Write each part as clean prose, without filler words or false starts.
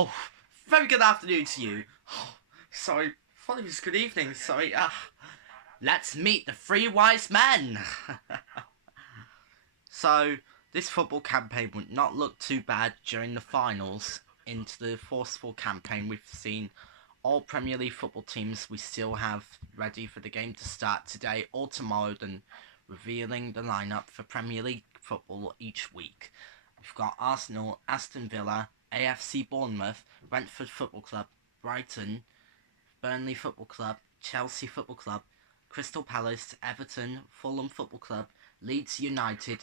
Oh, very good afternoon to you. Sorry, thought it was good evening. Sorry. Let's meet the three wise men. So, this football campaign would not look too bad during the finals. Into the forceful campaign we've seen all Premier League football teams we still have ready for the game to start today or tomorrow, then revealing the lineup for Premier League football each week. We've got Arsenal, Aston Villa, AFC Bournemouth, Brentford Football Club, Brighton, Burnley Football Club, Chelsea Football Club, Crystal Palace, Everton, Fulham Football Club, Leeds United,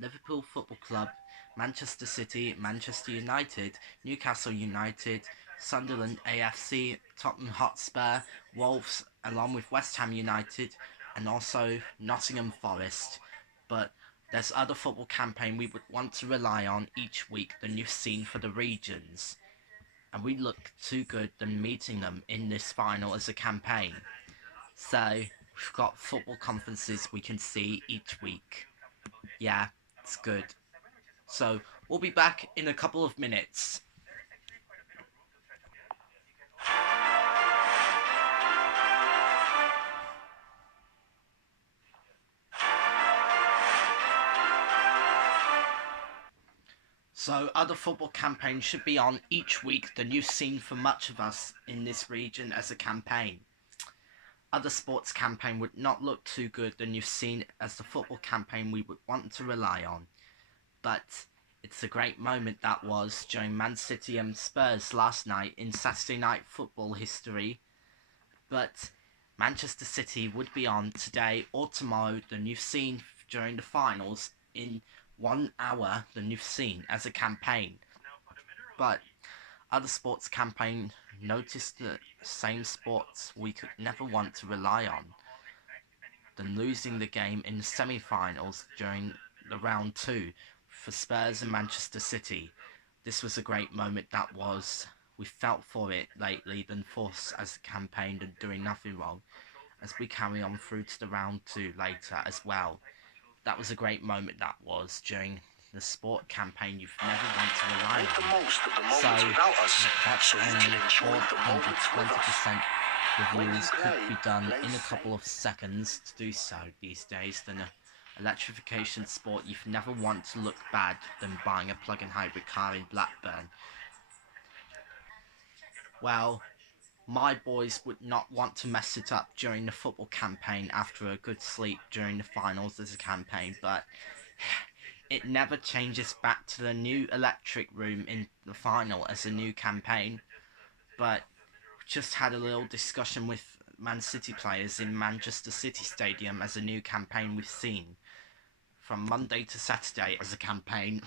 Liverpool Football Club, Manchester City, Manchester United, Newcastle United, Sunderland AFC, Tottenham Hotspur, Wolves, along with West Ham United, and also Nottingham Forest. But there's other football campaign we would want to rely on each week than you've seen for the regions. And we look too good than meeting them in this final as a campaign. So, we've got football conferences we can see each week. Yeah, it's good. So, we'll be back in a couple of minutes. So, other football campaigns should be on each week than you've seen for much of us in this region as a campaign. Other sports campaign would not look too good than you've seen as the football campaign we would want to rely on. But it's a great moment that was during Man City and Spurs last night in Saturday night football history. But Manchester City would be on today or tomorrow than you've seen during the finals in 1 hour than you've seen as a campaign. But other sports campaign noticed the same sports we could never want to rely on than losing the game in the semi-finals during the round 2 for Spurs and Manchester City. This was a great moment that was. We felt for it lately than force as a campaign and doing nothing wrong as we carry on through to the round 2 later as well. That was a great moment that was during the sport campaign you've never want to rely on. That's only 420% reviews could be done in a couple of seconds to do so these days than a electrification sport you've never want to look bad than buying a plug-in hybrid car in Blackburn. Well, my boys would not want to mess it up during the football campaign after a good sleep during the finals as a campaign, but it never changes back to the new electric room in the final as a new campaign. But just had a little discussion with Man City players in Manchester City Stadium as a new campaign we've seen from Monday to Saturday as a campaign.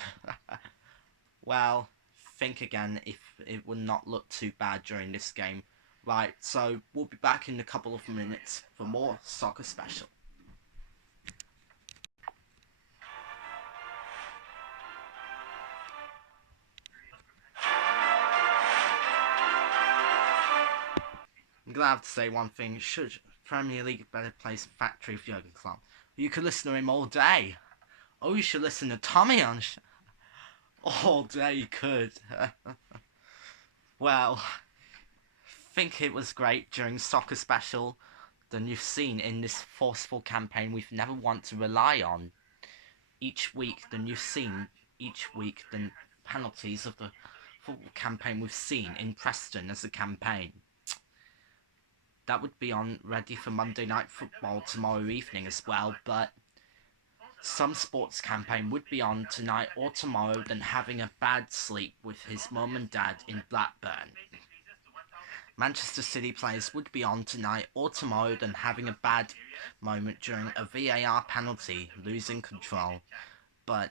Well, think again if it would not look too bad during this game. Right, so we'll be back in a couple of minutes for more Soccer Special. I'm glad to have to say one thing. Should Premier League better place factory of Jurgen Klopp? You could listen to him all day. Oh, you should listen to Tommy on all day. You could. Well, think it was great during Soccer Special than you've seen in this forceful campaign we've never want to rely on each week than you've seen each week than penalties of the football campaign we've seen in Preston as a campaign. That would be on ready for Monday Night Football tomorrow evening as well, but some sports campaign would be on tonight or tomorrow than having a bad sleep with his mum and dad in Blackburn. Manchester City players would be on tonight or tomorrow than having a bad moment during a VAR penalty, losing control. But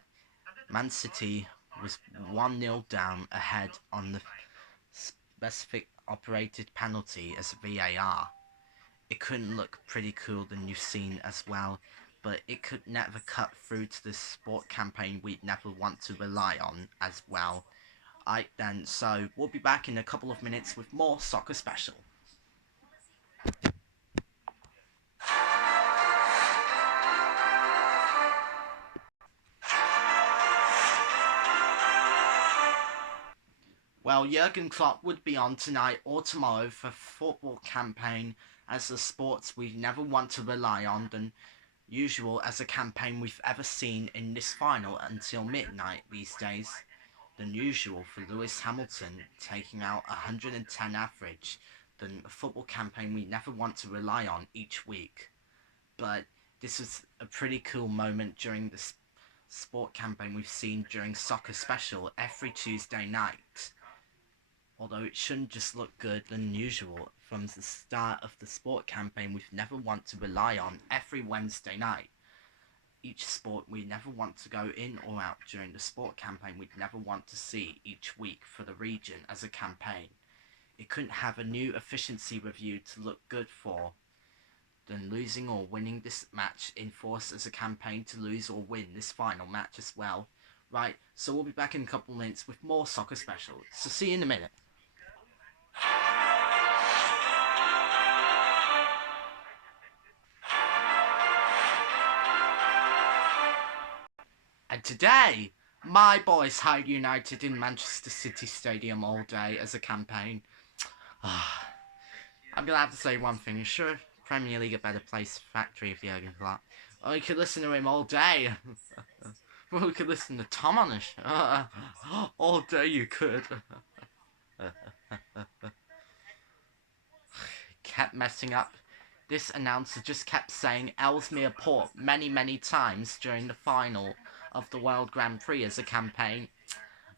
Man City was 1-0 down ahead on the specific operated penalty as VAR. It couldn't look pretty cool than you've seen as well, but it could never cut through to the sport campaign we'd never want to rely on as well. Then, so we'll be back in a couple of minutes with more Soccer Special. Well, Jurgen Klopp would be on tonight or tomorrow for football campaign as the sports we never want to rely on than usual as a campaign we've ever seen in this final until midnight these days than usual for Lewis Hamilton taking out 110 average than a football campaign we never want to rely on each week. But this was a pretty cool moment during the sport campaign we've seen during Soccer Special every Tuesday night. Although it shouldn't just look good than usual from the start of the sport campaign we've never want to rely on every Wednesday night. Each sport we never want to go in or out during the sport campaign we'd never want to see each week for the region as a campaign. It couldn't have a new efficiency review to look good for than losing or winning this match in force as a campaign to lose or win this final match as well. Right, so we'll be back in a couple of minutes with more Soccer Special. So see you in a minute. And today, my boys hired United in Manchester City Stadium all day as a campaign. I'm gonna have to say one thing. Sure, Premier League a better place factory of Jurgen Klopp. Oh, you could listen to him all day. Well, we could listen to Tom on the show. All day you could. Kept messing up. This announcer just kept saying Ellesmere Port many, many times during the final of the World Grand Prix as a campaign.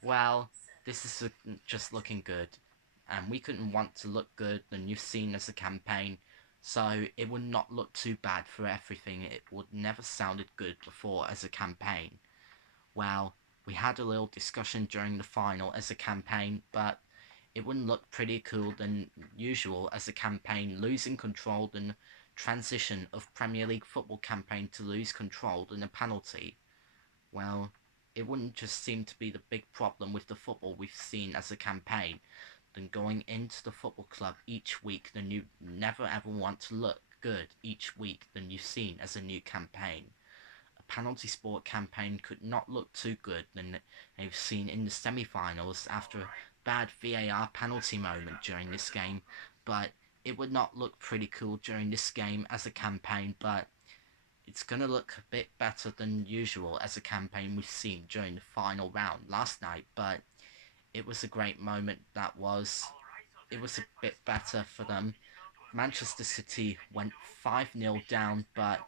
Well, this is just looking good. And we couldn't want to look good than you've seen as a campaign. So it would not look too bad for everything. It would never sounded good before as a campaign. Well, we had a little discussion during the final as a campaign, but it wouldn't look pretty cool than usual as a campaign losing control than transition of Premier League football campaign to lose control than a penalty. Well, it wouldn't just seem to be the big problem with the football we've seen as a campaign than going into the football club each week than you never ever want to look good each week than you've seen as a new campaign. A penalty sport campaign could not look too good than they've seen in the semi-finals after a bad VAR penalty moment during this game, but it would not look pretty cool during this game as a campaign, but it's going to look a bit better than usual as a campaign we've seen during the final round last night, but it was a great moment that was. It was a bit better for them. Manchester City went 5-0 down, but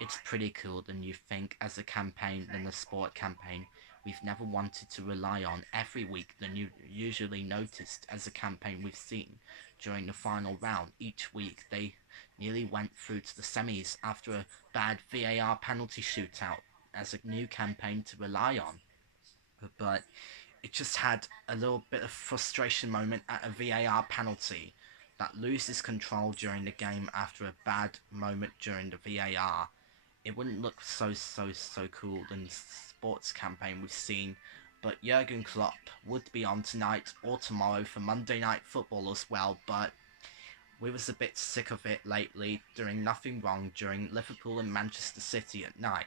it's pretty cool than you think as a campaign than a sport campaign we've never wanted to rely on every week than you usually noticed as a campaign we've seen during the final round. Each week they nearly went through to the semis after a bad VAR penalty shootout as a new campaign to rely on. But it just had a little bit of frustration moment at a VAR penalty that loses control during the game after a bad moment during the VAR. It wouldn't look so cool than the sports campaign we've seen, but Jurgen Klopp would be on tonight or tomorrow for Monday Night Football as well, but we was a bit sick of it lately, doing nothing wrong during Liverpool and Manchester City at night.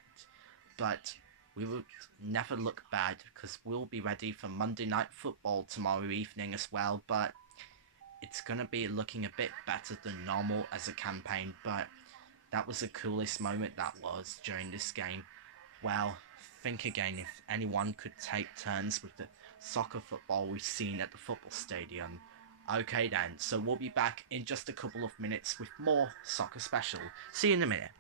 But we would never look bad because we'll be ready for Monday Night Football tomorrow evening as well, but it's going to be looking a bit better than normal as a campaign, but that was the coolest moment that was during this game. Well, think again if anyone could take turns with the soccer football we've seen at the football stadium. Okay then, so we'll be back in just a couple of minutes with more Soccer Special. See you in a minute.